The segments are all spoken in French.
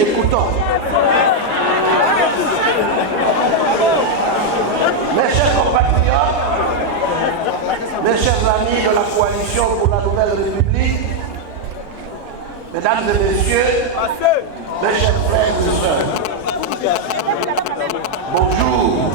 Écoutons. Mes chers compatriotes, mes chers amis de la coalition pour la nouvelle République, mesdames et messieurs, mes chers frères et sœurs, bonjour.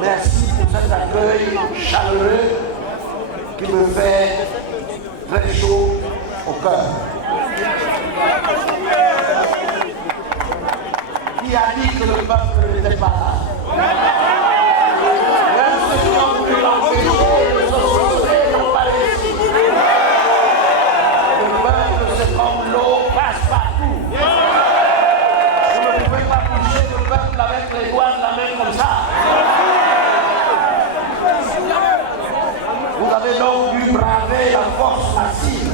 Merci pour cet accueil chaleureux qui me fait très chaud au cœur. Qui a dit que le peuple n'était pas là? Même ceux qui ont voulu l'empêcher de se sauver n'ont pas réussi. Le peuple, c'est comme l'eau, passe partout. Vous ne pouvez pas toucher le peuple avec les doigts de la main comme ça. Vous avez donc dû braver la force massive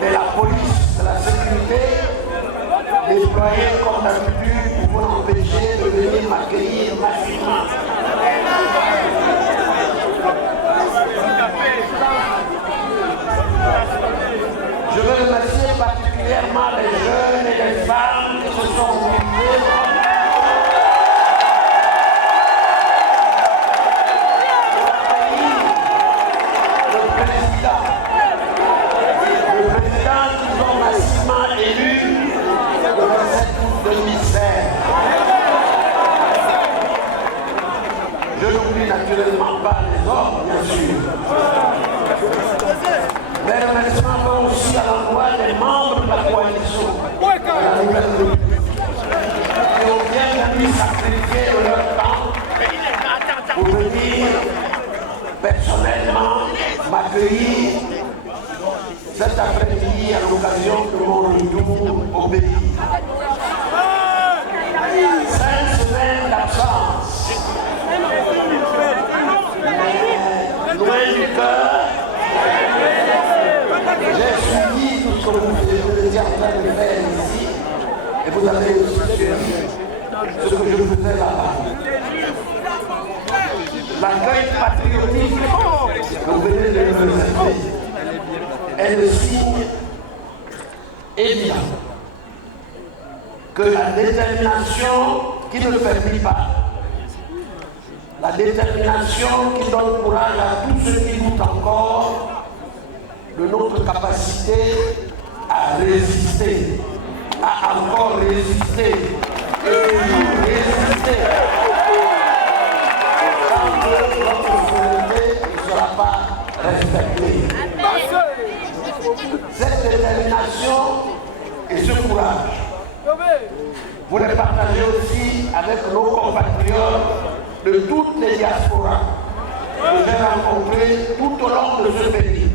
de la police, de la sécurité, déployée comme d'habitude pour vous empêcher de venir m'accueillir massivement. Je veux remercier particulièrement les jeunes et les femmes qui se sont mobilisés. Je n'oublie naturellement pas les hommes, bien sûr. Mais le remerciement va aussi à l'endroit des membres de la coalition de la nouvelle République qui ont bien voulu sacrifier de leur temps pour venir personnellement m'accueillir cet après-midi à l'occasion de mon retour au pays. 5 semaines d'absence. Mais loin du cœur, j'ai suivi tout ce que vous étiez en train de faire ici et vous avez aussi suivi ce que je faisais là-bas. L'accueil patriotique que vous venez de me faire est le signe évident que la détermination qui ne faiblit pas, la détermination qui donne courage à tous ceux qui doutent encore de notre capacité à résister, à encore résister, et toujours résister. Tant que notre souveraineté ne sera pas respectée. Cette détermination et ce courage, vous les partagez aussi avec nos compatriotes de toutes les diasporas que j'ai rencontrés tout au long de ce pays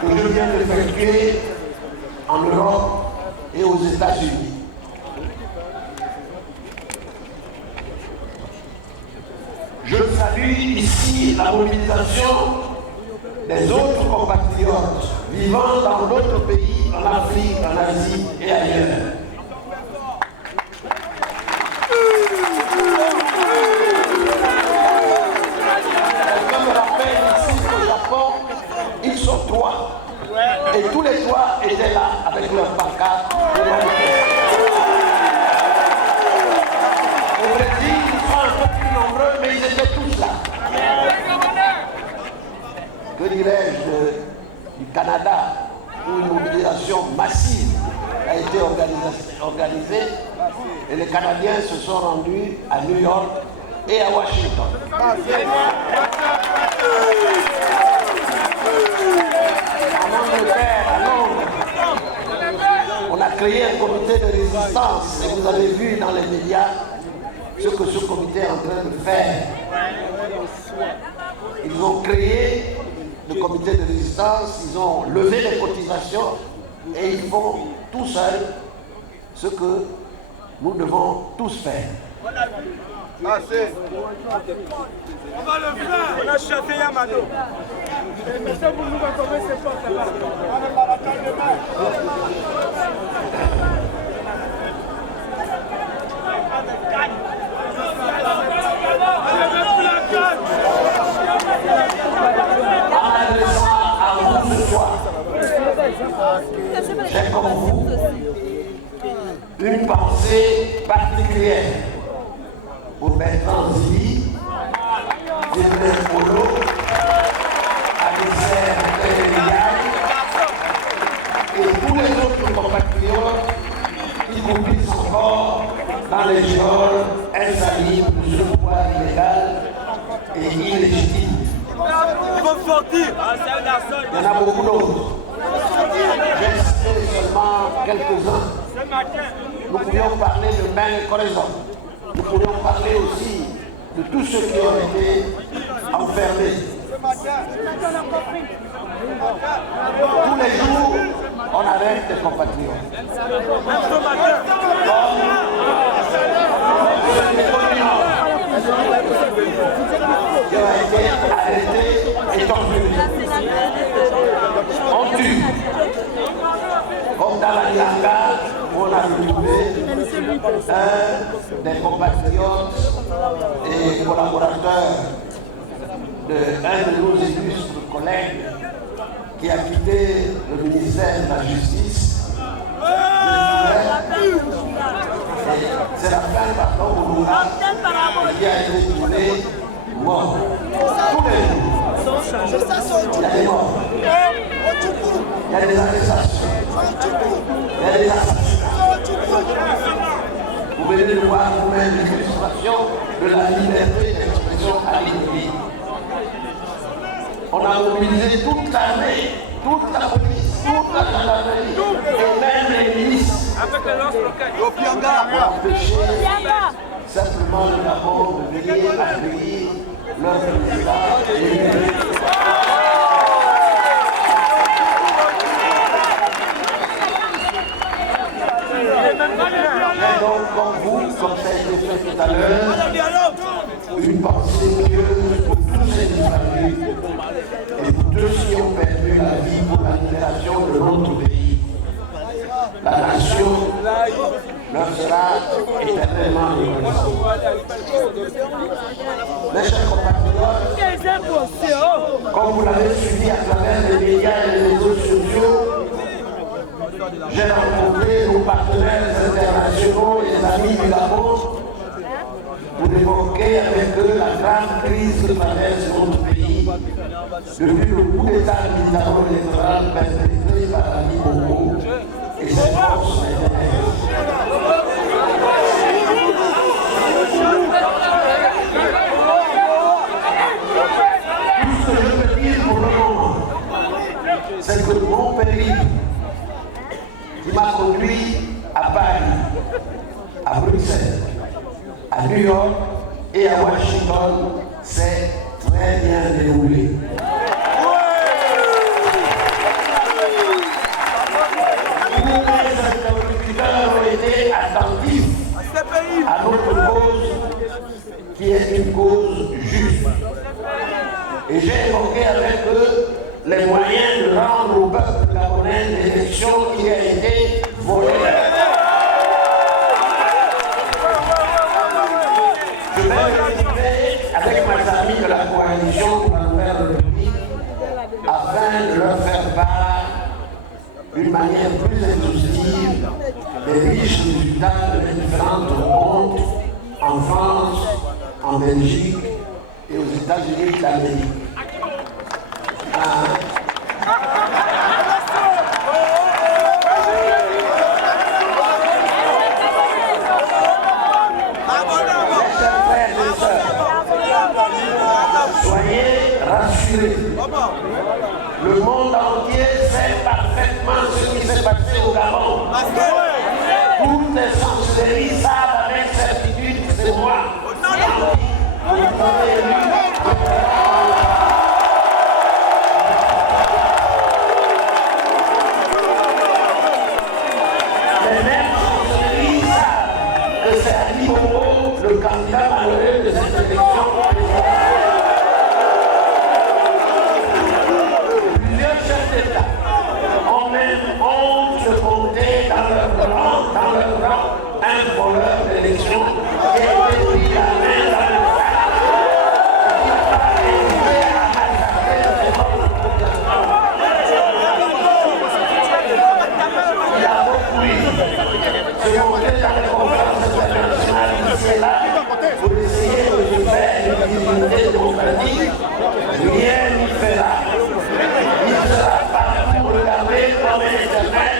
que je viens d'effectuer en Europe et aux États-Unis. Je salue ici la mobilisation des autres compatriotes vivant dans d'autres pays, en Afrique, en Asie et ailleurs. Quelqu'un me rappelle ici qu'au Japon, ils sont 3. Et tous les 3 étaient là avec leur pancarte. Au Brésil, ils sont un peu plus nombreux, mais ils étaient tous là. que dirais-je, du Canada, où une mobilisation massive a été organisée et les Canadiens se sont rendus à New York et à Washington. En Angleterre, à Londres, on a créé un comité de résistance et vous avez vu dans les médias ce que ce comité est en train de faire. Ils ont créé le comité de résistance, ils ont levé les cotisations et ils font tout seuls ce que nous devons tous faire. On va le faire. On a chassé Yamado. Mais ça, vous nous racontez ces portes là. On est dans la taille de mer. En adressant à vous ce soir, j'ai comme vous une pensée particulière pour Bertrand Zili, Gilbert Polo, Alistair Téléliaï et tous les autres compatriotes qui coupent encore dans les geôles insalubres de ce pouvoir illégal et illégitime. Il faut sortir. Il y en a beaucoup d'autres. J'ai cité seulement quelques-uns. Nous pouvions parler de Ben Coraison. Nous pourrions parler aussi de tous ceux qui ont été enfermés. Tous les jours, on arrête des compatriotes. Qui ont été arrêtés et torturés. On tue. Comme dans la Yanga, on a retrouvé un des compatriotes et collaborateurs d'un de nos illustres collègues qui a quitté le ministère de la Justice. C'est la fin pardon Ouloura qui a été trouvé mort. Tous les jours, il y a des morts. Il y a des arrestations. Il y a des assassinats. Vous venez de voir vous-même l'illustration de la liberté d'expression à l'Église. On a mobilisé toute l'armée, toute la police, toute la gendarmerie et même les milices pour empêcher simplement le Gabon de venir accueillir leur président élu. J'ai donc comme vous, comme ça a été fait tout à l'heure, une pensée pieuse pour tous ces disparus et pour tous qui ont perdu la vie pour la libération de notre pays. La nation leur sera éternellement reconnaissante. Mes chers compatriotes, comme vous l'avez suivi à travers les médias et les réseaux sociaux, j'ai rencontré nos partenaires internationaux et les amis du Gabon pour évoquer avec eux la grande crise que traverse notre pays depuis le coup d'État militaro-électoral perpétré par Ali Bongo et ses forces militaires. Tout ce que je peux dire pour le moment, c'est que mon pays qui m'a conduit à Paris, à Bruxelles, à New York et à Washington, s'est très bien déroulé. Tous les interlocuteurs ont été attentifs à notre cause, qui est une cause juste. Et j'ai évoqué avec eux les moyens de rendre au peuple gabonais l'élection qui a été volée. Je vais retrouver avec mes amis de la coalition pour la nouvelle République afin de leur faire part d'une manière plus exhaustive des riches résultats de les différentes rencontres en France, en Belgique et aux États-Unis d'Amérique. Le monde entier sait parfaitement ce qui s'est passé au Gabon. Toutes les chancelleries savent avec certitude que c'est moi. Les mêmes chancelleries savent que c'est Ali Bongo, le candidat malheureux de cette élection. Plusieurs chefs d'État ont même honte de compter dans leur rang un voleur d'élection qui a été pris la main dans le sac et qui n'a pas hésité à massacrer les hommes. Il a beaucoup eu se montrer dans les conférences internationales ici et là pour essayer de se faire une dignité démocratique. Rien n'y fera. Il sera partout regardé comme un éternel,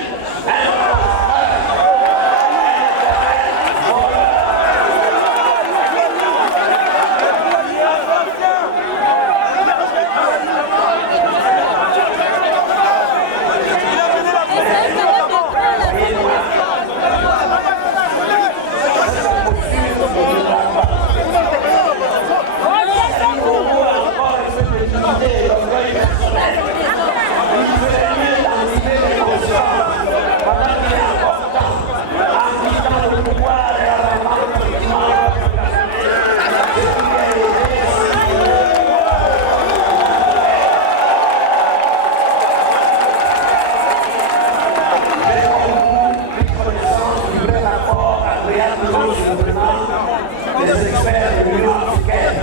des experts de l'Union africaine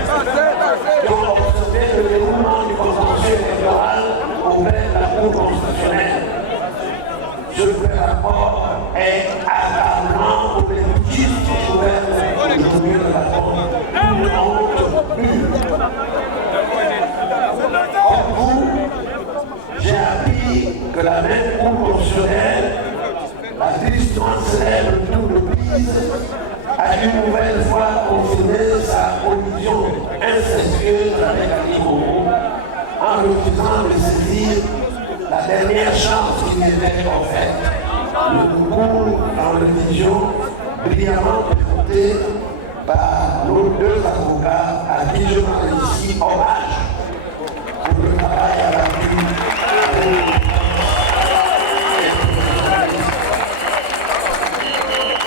qui ont observé le déroulement du contentieux électoral auprès de la Cour constitutionnelle. Ce rapport est accablant pour les justices qui gouvernent aujourd'hui le Gabon. Une honte pure. Comme vous, j'ai appris que la même Cour constitutionnelle, la tristement célèbre tour de prise, a une nouvelle fois confirmé sa collusion incestueuse avec Ali Bongo en refusant de saisir la dernière chance qui lui était offerte. Le concours en religion brillamment présenté par nos deux avocats à qui je rends ici hommage pour le travail à la vie.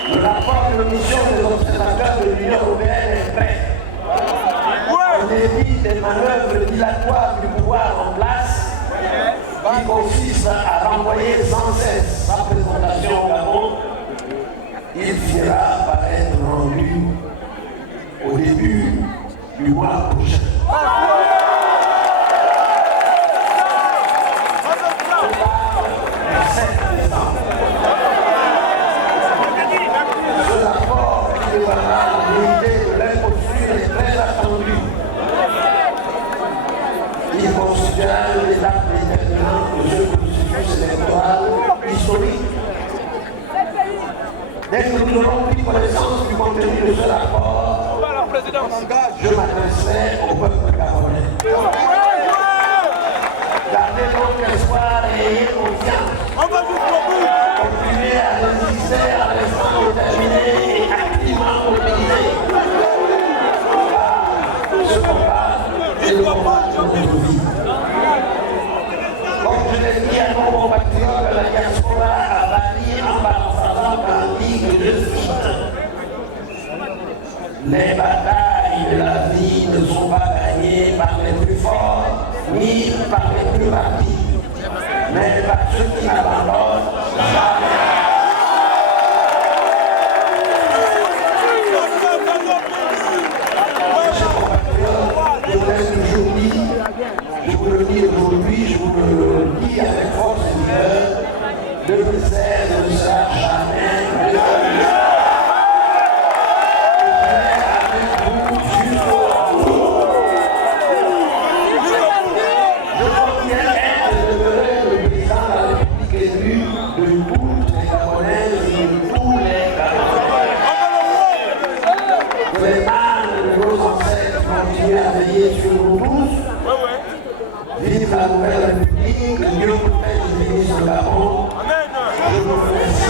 Le rapport de mission des observateurs de l'Union européenne est prêt. On évite des manœuvres dilatoires du pouvoir en place qui consistent à renvoyer sans cesse sa présentation au Gabon. Il finira par être rendu au début du mois prochain. L'unité de l'imposture est très attendue. Il constituera une étape déterminante de ce processus électoral historique. Dès que nous aurons pris connaissance du contenu de ce rapport, je m'adresserai au peuple gabonais. Gardez donc espoir et ayez confiance. Continuez à résister en restant déterminés et activement mobilisés. Ce combat est le combat de notre vie. Comme je l'ai dit à nos compatriotes, la diaspora a bâti en paraphrasant Gandhi que je cite: les batailles de la vie ne sont pas gagnées par les plus forts ni par les plus rapides, mais par ceux qui n'abandonnent jamais. Je vous l'ai toujours dit, je vous le dis aujourd'hui, je vous le dis avec force et vigueur, 2016 ne sera jamais le Je la nouvelle République, que Dieu protège l'Église au Gabon. Je vous remercie.